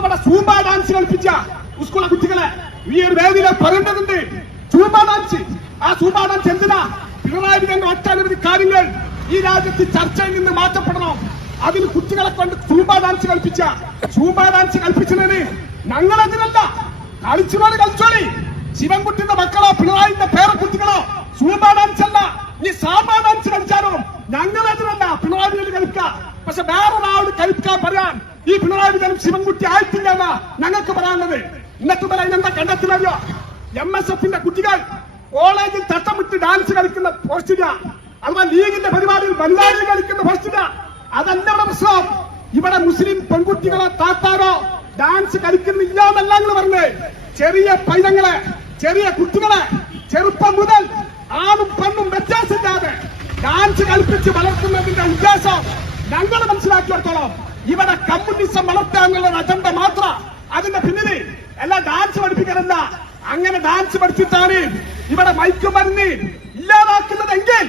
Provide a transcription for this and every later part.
ഇവിടെ സൂമ്പ ഡാൻസ് കളിപ്പിച്ച സ്കൂളിലെ കുട്ടികളെ ഈ ഒരു വേദിയിലെ പറയേണ്ടതുണ്ട്. സൂമ്പ ഡാൻസ് ആ സൂമ്പ ഡാൻസ് എന്തിനാ? പിണറായി വിജയന്റെ ഒട്ടനവധി കാര്യങ്ങൾ ഈ രാജ്യത്ത് ചർച്ചയിൽ നിന്ന് മാറ്റപ്പെടണം. അതിൽ കുട്ടികളെ കൊണ്ട് സൂമ്പ ഡാൻസ് കളിപ്പിച്ച സൂമ്പ ഡാൻസ് കളിപ്പിച്ചതിന് ഞങ്ങളതിനല്ല കളിച്ചുകൊണ്ട് കളിച്ചോളി. ശിവൻകുട്ടിന്റെ മക്കളോ പിണറായിന്റെ പേരക്കുട്ടികളോ സൂമ്പ ഡാൻസ് അല്ല. ഈ സാമ്പാ ഡാൻസ് കളിച്ചാലോ ഞങ്ങൾ അതിനല്ല പിണറായി വിജയൻ കളിക്ക പക്ഷെ വേറൊരാളോട് കളിക്കാൻ പറയാൻ ഈ പിണറായി വിജയൻ ശിവൻകുട്ടി ആയിട്ടില്ല എന്നാ ഞങ്ങൾക്ക് പറയാനുള്ളത്. ഇന്നത്തെ വരെ എന്താ കണ്ടെത്തില്ലല്ലോ എം എസ് എഫിന്റെ കുട്ടികൾ കോളേജിൽ തട്ടമിട്ട് ഡാൻസ് കളിക്കുന്ന പോസ്റ്റില്ല അഥവാ ലീഗിന്റെ പരിപാടിയിൽ ബംഗാളിൽ കളിക്കുന്ന പോസ്റ്റില്ല അതല്ല പ്രശ്നം. ഇവിടെ മുസ്ലിം പെൺകുട്ടികളെ താത്താരോ ഡാൻസ് കളിക്കുന്നില്ല എന്നല്ല നിങ്ങൾ പറഞ്ഞേ. ചെറിയ പൈതങ്ങളെ ചെറിയ കുട്ടികളെ ചെറുപ്പം മുതൽ ആണും പെണ്ണും വ്യത്യാസമില്ലാതെ ഡാൻസ് കളിപ്പിച്ച് വളർത്തുന്നതിന്റെ ഉദ്ദേശം ഞങ്ങൾ മനസ്സിലാക്കിയെടുത്തോളം. ഇവിടെ കമ്മ്യൂണിസം വളർത്താനുള്ള അജണ്ട മാത്ര അതിന്റെ പിന്നിൽ എല്ലാ ഡാൻസ് പഠിപ്പിക്കാനല്ല. അങ്ങനെ ഡാൻസ് പഠിച്ചിട്ടാണ് ഇവിടെ മയക്കുമരുന്ന് ഇല്ലാതാക്കുന്നതെങ്കിൽ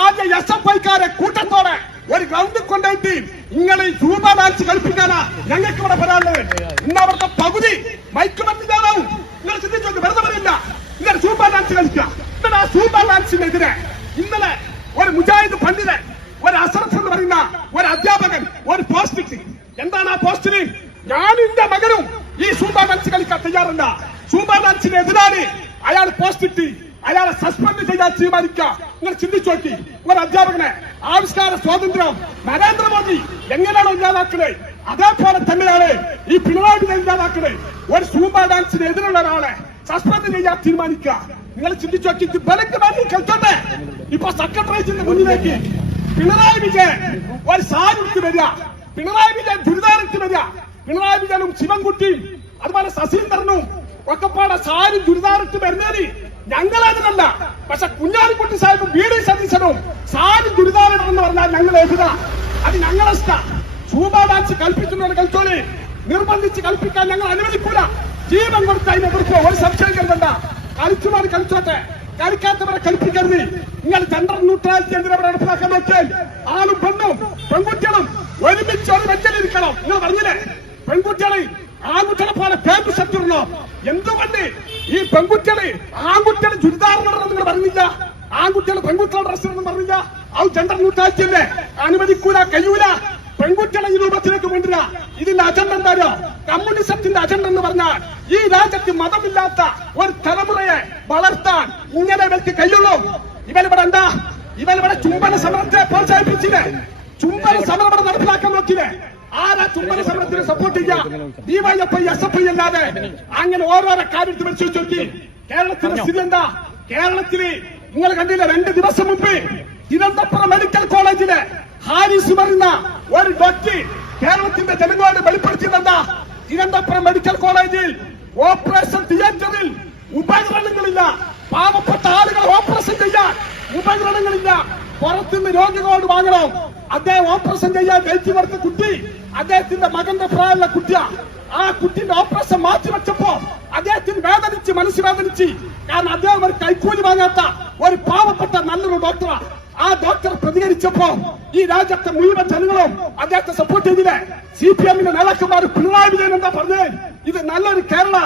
ആദ്യ എസ് എഫ് ഐക്കാരെ കൂട്ടത്തോടെ ഒരു ഗ്രൗണ്ടിൽ കൊണ്ടുപോയിട്ട് നിങ്ങളെ സൂപ്പർ ഡാൻസ് കളിപ്പിക്കാനാ ഞങ്ങൾക്ക് ഇവിടെ പറയാനുള്ളത് ഇന്ന് അവിടുത്തെ പകുതി മയക്കുമരുന്ന് ഇല്ലാതാവും. നിങ്ങൾ ചിന്തിച്ചു വെറുതെ പറയില്ല നിങ്ങൾ സൂപ്പർ ഡാൻസ് കളിക്കുക. എന്നിട്ട് ആ സൂപ്പർ ഡാൻസിനെതിരെ ഇന്നലെ ഒരു മുജാഹിദ് പണ്ഡിതൻ ഒരു അസറഫ് എന്ന് പറയുന്ന ഒരു അധ്യാപകൻ ഒരു പോസ്റ്റ് ഇട്ട് എന്താണ് ആ എന്റെ മകനും ഈ സൂപ്പർ ഡാൻസ് കളിക്കാൻ തയ്യാറല്ല സൂപ്പർ ഡാൻസിന് എതിരാണ് അയാൾ പോസ്റ്റ് അയാളെ സസ്പെൻഡ് ചെയ്യാൻ തീരുമാനിക്കുക. നിങ്ങൾ ചിന്തിച്ചു നോക്കി. ഒരു അധ്യാപകനെ ആവിഷ്കാര സ്വാതന്ത്ര്യം നരേന്ദ്രമോദി എങ്ങനെയാണോ ഇല്ലാതാക്കുന്നത് അതേപോലെ തന്നെയാണ് ഈ പിണറായി ഇല്ലാതാക്കുന്നത് ഒരു സൂമ്പ ഡാൻസിന് എതിരുള്ള ഒരാളെ സസ്പെൻഡ് ചെയ്യാൻ തീരുമാനിക്കുക. നിങ്ങൾ ചിന്തിച്ചു നോക്കി. ബലക്ക് വേണ്ടി കളിച്ചോട്ടെ. ഇപ്പൊ സെക്രട്ടേറിയറ്റിന്റെ മുന്നിലേക്ക് പിണറായി വിജയൻ ഒരു സാരി വരിക. പിണറായി വിജയൻ ദുരിതാരത്തിൽ വരിക. പിണറായി വിജയനും ശിവൻകുട്ടിയും അതുപോലെ ശശീന്ദ്രനും ഒക്കെപ്പാടെ സാരി ചുരിദാറിട്ട് വരുന്നതിന് ഞങ്ങൾ അതിനല്ല. പക്ഷെ കുഞ്ഞാലിക്കുട്ടി സാഹിബും വി ഡി സതീശനും സാരി ചുരിദാറിടണമെന്ന് പറഞ്ഞാൽ ഞങ്ങൾ എഴുതുക അത് ഞങ്ങളെ ചൂപാടാച്ച് ഡാൻസ് കൽപ്പിക്കുന്നവർ നിർബന്ധിച്ച് കൽപ്പിക്കാൻ ഞങ്ങൾ അനുവദിക്കൂല. ജീവൻ കൊടുത്ത കുറിച്ച് ഒരു സംശയം കരുതണ്ട. കളിച്ചുമാർ കളിച്ചോട്ടെ. കളിക്കാത്തവരെ കളിപ്പിക്കരുത്. നിങ്ങൾ ജെൻഡർ ന്യൂട്രാലിറ്റി എന്തിനാ ഇവിടെ നടപ്പിലാക്കാൻ നോക്കിയാൽ ആണും പെണ്ണും പെൺകുട്ടികളും ഒരുമിച്ച് ഒരു വെച്ചലിരിക്കണം നിങ്ങൾ പറഞ്ഞില്ലേ പെൺകുട്ടികളെ ആൺകുട്ടികളെ പോലെ പേര് ശത്രുണോ എന്തുകൊണ്ട് ഈ പെൺകുട്ടികളെ ആൺകുട്ടികളെ ചുരിദാറിടണം നിങ്ങൾ പറഞ്ഞില്ല. ആൺകുട്ടികൾ പെൺകുട്ടികളുടെ ഡ്രസ് ഇടണം പറഞ്ഞില്ല. അത് ജെൻഡർ ന്യൂട്രാലിറ്റി അല്ലേ? അനുവദിക്കൂല കഴിയൂല. പെൺകുട്ടികളെ ഈ രൂപത്തിലേക്ക് കൊണ്ടുവരിക. ഇതിന്റെ അജണ്ട എന്താണോ കമ്മ്യൂണിസത്തിന്റെ അജണ്ട എന്ന് പറഞ്ഞാൽ ഈ രാജ്യത്ത് മതമില്ലാത്ത ഒരു തലമുറയെ വളർത്താൻ ഇങ്ങനെ ഇവർക്ക് കഴിയുള്ളൂ. ഇവരിവിടെ എന്താ? ഇവരിവിടെ ചുംബന സമരത്തെ പ്രോത്സാഹിപ്പിച്ചില്ലേ? ചുംബന സമരം ഇവിടെ നടപ്പിലാക്കാൻ നോക്കിയില്ലേ? ആരാ ചുംബന സമരത്തിന് സപ്പോർട്ട് ചെയ്യാം. ഡിവൈഎഫ്ഐ എസ് എഫ് ഐ അല്ലാതെ അങ്ങനെ ഓരോരോ കാര്യത്തിൽ വെച്ച് നോക്കി. കേരളത്തിന്റെ സ്ഥിതി എന്താ? കേരളത്തിൽ നിങ്ങൾ കണ്ടില്ല രണ്ട് ദിവസം മുമ്പ് തിരുവനന്തപുരം മെഡിക്കൽ കോളേജിലെ ഹാരിസ് പറയുന്ന ഒരു ഡോക്ടർ കേരളത്തിന്റെ ജനങ്ങളോട് വെളിപ്പെടുത്തിയതെന്താ? തിരുവനന്തപുരം മെഡിക്കൽ കോളേജിൽ ഓപ്പറേഷൻ തിയേറ്ററിൽ ഉപകരണങ്ങളില്ല. പാവപ്പെട്ട ആളുകൾ ഓപ്പറേഷൻ ചെയ്യാൻ ഉപകരണങ്ങളില്ല. പുറത്തുനിന്ന് രോഗികളോട് വാങ്ങണം. അദ്ദേഹം ഓപ്പറേഷൻ ചെയ്യാൻ കൊടുത്ത കുട്ടി അദ്ദേഹത്തിന്റെ മകന്റെ പ്രായമുള്ള കുട്ടിയാ. ആ കുട്ടിന്റെ ഓപ്പറേഷൻ മാറ്റി വെച്ചപ്പോ അദ്ദേഹത്തിന് വേദനിച്ച് മനസ്സ് വേദനിച്ച്. കാരണം അദ്ദേഹം ഒരു കൈക്കൂലി വാങ്ങാത്ത ഒരു പാവപ്പെട്ട നല്ലൊരു ഡോക്ടറാ ആ. ഡോക്ടർ പ്രതികരിച്ചപ്പോ ഈ രാജ്യത്തെ മുഴുവൻ ജനങ്ങളും അദ്ദേഹത്തെ സപ്പോർട്ട് ചെയ്തില്ലേ? സി പി എമ്മിന്റെ നേതാക്കന്മാർ പിണറായി വിജയൻ എന്താ പറഞ്ഞേ? ഇത് നല്ലൊരു കേരള.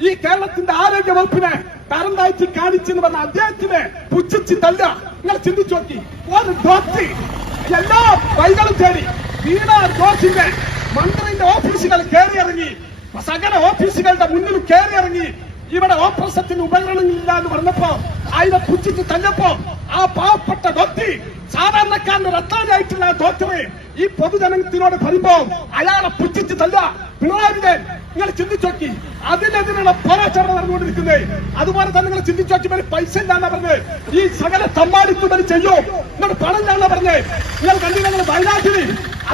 ഈ കേരളത്തിന്റെ ആരോഗ്യ വകുപ്പിനെ തരം താഴ്ത്തി കാണിച്ചെന്ന് പറഞ്ഞ അദ്ദേഹത്തിനെ പുച്ഛിച്ച് തല്ല നിങ്ങൾ ചിന്തിച്ചു നോക്കി. ഒരു ഡോക്ടർ എല്ലാ വൈകളും തേടി വീണ ജോർജിന്റെ മന്ത്രിന്റെ ഓഫീസുകൾ കയറി ഇറങ്ങി സകല ഓഫീസുകളുടെ മുന്നിൽ കയറി ഇറങ്ങി ഇവിടെ ഓപ്രസത്തിന് ഉപകരണങ്ങളില്ല എന്ന് പറഞ്ഞപ്പോ അതിനെ പുച്ഛിച്ച് തല്ലപ്പോ ആ പാവപ്പെട്ട ഡോക്ടർ സാധാരണക്കാരന്റെ റത്താനായിട്ടുള്ള ആ ഈ പൊതുജനത്തിനോട് പറയുമ്പോ അയാളെ പുച്ഛിച്ച് തല്ല. പിണറായി വിജയൻ നിങ്ങൾ ചിന്തിച്ചു നോക്കി. അതിനെതിരെയുള്ള പോരാട്ടം നടന്നുകൊണ്ടിരിക്കുന്നത് അതുപോലെ തന്നെ നിങ്ങൾ ചിന്തിച്ചു പൈസ ഇല്ലാന്നാ പറഞ്ഞത് ഈ സകല തമ്മാടിത്തും ഇവർ ചെയ്യും? നിങ്ങൾ പണം ഇല്ലാന്നാ പറഞ്ഞത് നിങ്ങൾ കണ്ടില്ല നിങ്ങൾ വയനാട്ടിൽ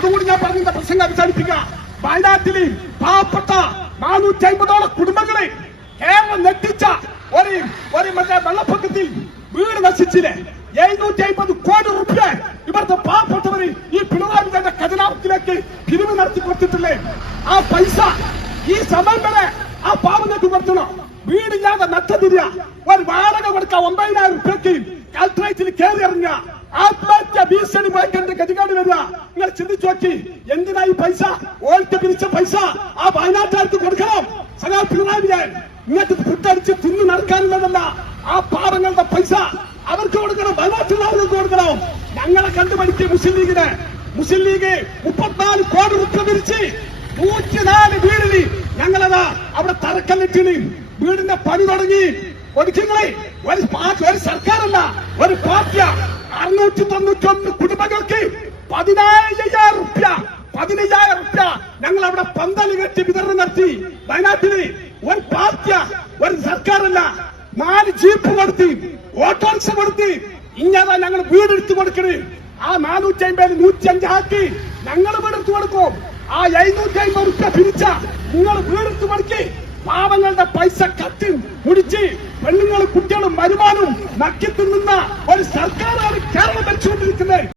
അതുകൂടി ഞാൻ പറഞ്ഞ പ്രസംഗം അവസാനിപ്പിക്കുക. വയനാട്ടിലെ പാവപ്പെട്ട നാനൂറ്റി അമ്പതോളം കുടുംബങ്ങളെ കേരളം നെട്ടിച്ച ഒരു ഒരു മറ്റേ വെള്ളപ്പൊക്കത്തിൽ വീട് നശിച്ചില്ലേ? എഴുന്നൂറ്റി അമ്പത് കോടി റുപ്യ ഇവിടുത്തെ പാവപ്പെട്ടവര് ഈ പിണറായി വിജയന്റെ ഖജനാവത്തിലേക്ക് പിരിവ് നടത്തി കൊടുത്തിട്ടില്ലേ? ആ പൈസ ഈ സമയം വരെ ആ പാവങ്ങൾക്ക് കൊടുത്തണം? വീടില്ലാതെ നട്ടതിരിയ ഒരു വാടക കൊടുക്ക ഒമ്പതിനായിരം റുപ്യക്ക്. കളക്ടറേറ്റിൽ കയറി ഇറങ്ങുക. ആത്മഹത്യ ഭീഷണി ഭയങ്കര ഗതികാട് വരിക. നിങ്ങൾ ചിന്തിച്ചു നോക്കി. എന്തിനാ ഈ പൈസ? ഓൾക്ക് പിരിച്ച പൈസ ആ വയനാട്ടുകാർക്ക് കൊടുക്കണം. സഖാ പിണറായി വിജയൻ ഇങ്ങനത്തെ ഫുഡടിച്ച് തിന്നു നടക്കാനുള്ളതല്ല ആ പാവങ്ങളുടെ പൈസ അവർക്ക് കൊടുക്കണം വയനാട്ടുകാർക്ക് കൊടുക്കണം. ഞങ്ങളെ കണ്ടുപഠിക്കുക മുസ്ലിം ലീഗിന്. മുസ്ലിം ലീഗ് മുപ്പത്തിനാല് കോടി റുപ്യ പിരിച്ച് നൂറ്റിനാല് വീടിന് ഞങ്ങളതാ അവിടെ തറക്കല്ലിട്ടിന്. വീടിന്റെ പണി തുടങ്ങി. ഒരുക്കങ്ങളെ ഒരു സർക്കാരല്ല ഒരു പാർട്ടിയ. അറുന്നൂറ്റി തൊണ്ണൂറ്റി ഒന്ന് കുടുംബങ്ങൾക്ക് പതിനായിരം റുപ്യ പതിനയ്യായിരം റുപ്യ ഞങ്ങൾ അവിടെ പന്തലി കെട്ടി വിതരണം നടത്തി. വയനാട്ടിൽ ഒരു പാർട്ടിയ ഒരു സർക്കാരല്ല. നാല് ജീപ്പ് കൊടുത്തി ഓട്ടോറിക്ഷ കൊടുത്തി ഇങ്ങനെ ഞങ്ങൾ വീടെടുത്ത് കൊടുക്കണേ. ആ നാനൂറ്റി അമ്പത് നൂറ്റി അഞ്ചാക്കി ഞങ്ങൾ വീടെടുത്തു കൊടുക്കും. ആ എഴുന്നൂറ്റി അമ്പത് റുപ്യ പിരിച്ച നിങ്ങൾ വീടെടുത്തു കൊടുക്കി. പാവങ്ങളുടെ പൈസ കത്തി മുടിച്ച് പെണ്ണുങ്ങളും കുട്ടികളും വരുമാനവും നക്കി തിന്നുന്ന ഒരു സർക്കാരാണ് കേരളം ഭരിച്ചുകൊണ്ടിരിക്കുന്നത്.